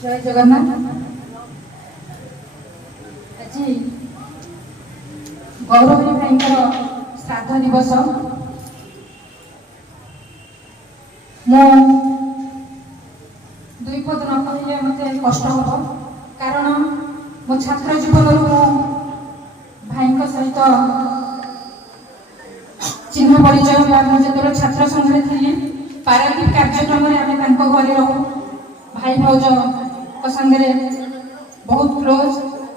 जय जगन्नाथ। आज गौरवी भाई श्राद्ध दिवस। मु दुई पद न कहले मत कष्ट हम, कारण मो छात्र जीवन भाई सहित चिन्ह परिचय जो छात्र संघ थी पारादीप कार्यक्रम आम घरे रहू भाई भाउज संगे बहुत क्लोज।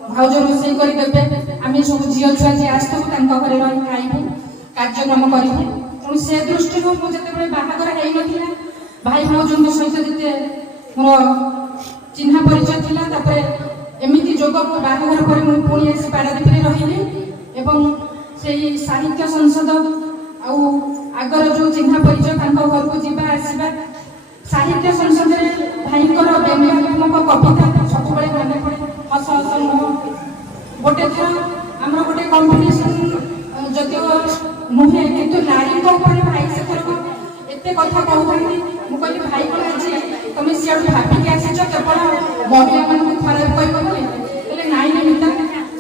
भाउज रोषे करदे आम सब झील छुआ जी आसू घरे रही खाइबू कार्यक्रम करूँ। तेणु से दृष्टि मुझे बाहागर होना भाई भाउज सहित जिते मोर चिन्ह परिचय था एमती जोग बाहागर पर पुणी आसी पारादीप रही से साहित्य संसद आगर जो चिन्ह परिचय घर को जीवा आसवा साहित्य संसद भाई व्यंग्यात्मक कविता सब मन पड़े हस हस मुह। गोटे थर आम गोटे कंपिटिशन जदिव नुहे कि नारी भाई से एत कथा कहते मुझे भाई को आज तुम सियाड़ भाविक आसीच केवल महिला मान खराब कह नाई निमित्ता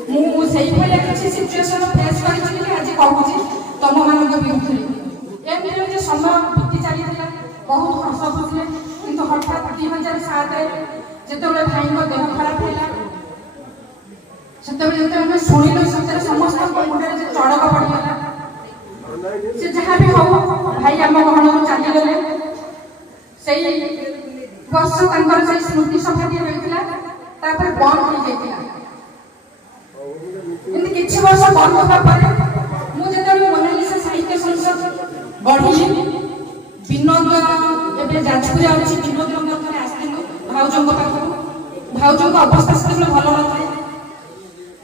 मुझे किसी सिचुएसन फेस कर आज कहूँ तुम मान विरुद्ध एमती समय बीती चली बहुत हस खुशी किंतु हठात 2007 जो भाई देह खराब है से शुणिलु सतरे समस्त मुंडे चड़क पड़गला से जहाँ भी हो भाई आम घर चलीगले से वर्ष से स्मृति सभा होता बंद हो जाता कि वर्ष बंद होगापर मुझे मोनालिसा साहित्य संसद बढ़ी विनोद एवं जाजपुर अच्छी विनोद आसलु भाउज पाखु भाउज अवस्था से भल न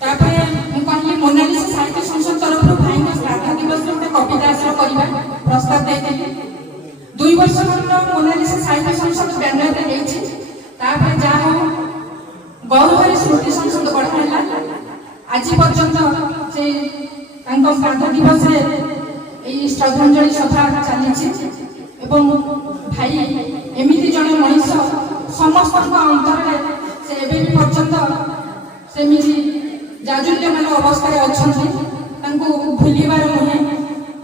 था कहली मोनालिसा साहित्य संसद तरफ भाई श्राद्ध दिवस गोटे कविता आश्रय करवा प्रस्ताव देती 2 वर्ष मोनालिसा साहित्य संसद बैनर जहाँ गौरव स्मृति संसद गढ़ा आज पर्यंत से श्राद्ध दिवस श्रद्धांजलि सभा चली भाई एमती जड़े मनीष समस्त अंतर से पर्यंत सेमती जाजुल्यमान अवस्था अच्छा भूलबार नुहे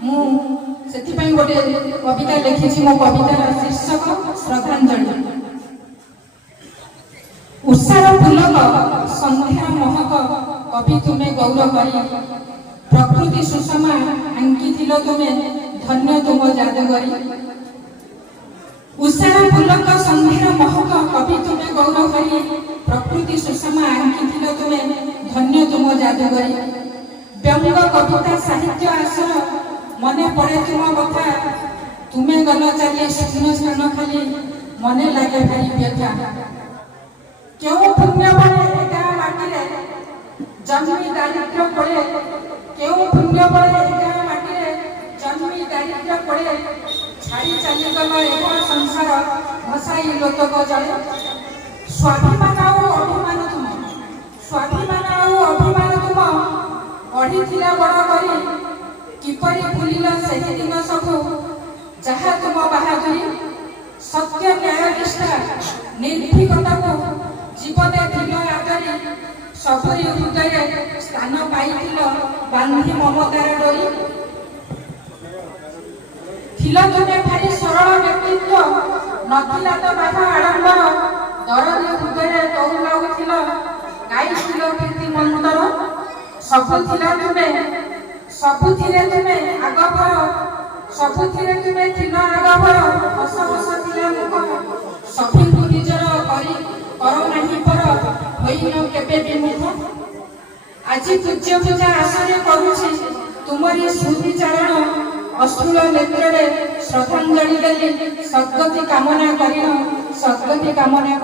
मुझे गोटे कविता लिखी मो कवितार शीर्षक श्रद्धांजलि। उषार पुलक संध्या महक कवि तुम्हें गौर करी प्रकृति सुषमा आंकी तुम्हें धन्य तुम जादुगरी। उषार पुलक संध्या महक कवि तुम्हें गौर करी प्रकृति सुषमा आंकी तुम्हें धन्य तुम जादुगरी। व्यंग कविता साहित्य आसर मने पड़े तुम कथा तुम्हें गल चली शून्य स्थान खाली मने लगे भारी व्यथा। क्यों पुण्य बड़े एका माटी जन्मी दारिद्र्य पड़े क्यों पुण्य बड़े एका माटी जन्मी दारिद्र्य पड़े छाड़ी चलीगल एका संसार भसाई लोतक जड़े। स्वाभिमान अभिमान तुम स्वाभिमान अभिमान तुम अढ़ी बड़ करी किपरि भूलिल से दिन सबू जहाँ तुम बाहादुरी सत्य न्याय निष्ठा निर्भीकता को जीवने दिल आदरी सबरी हृदय स्थान पाइल बांधी ममतार डोरी। थिल तुमे भारी सरल व्यक्तित्व नथिला तो बाधा आडंबर दरदी हृदय तौ लाଗୁଥିଲ गाइथिल कीर्ति मंतर सबुथिरे तुमे आगभर सबुथिरे तुमे थिल आगभर हस हस थिला मुख सभी निजर करी कर नहीं पर होइनो केबे विमुख। आज पूज्य पूजा आसरे करूछि तुमरी स्मृति चारण अश्रुल नेत्रे श्रद्धांजलि देली सद्गति कामना करिनो सद्गति कामना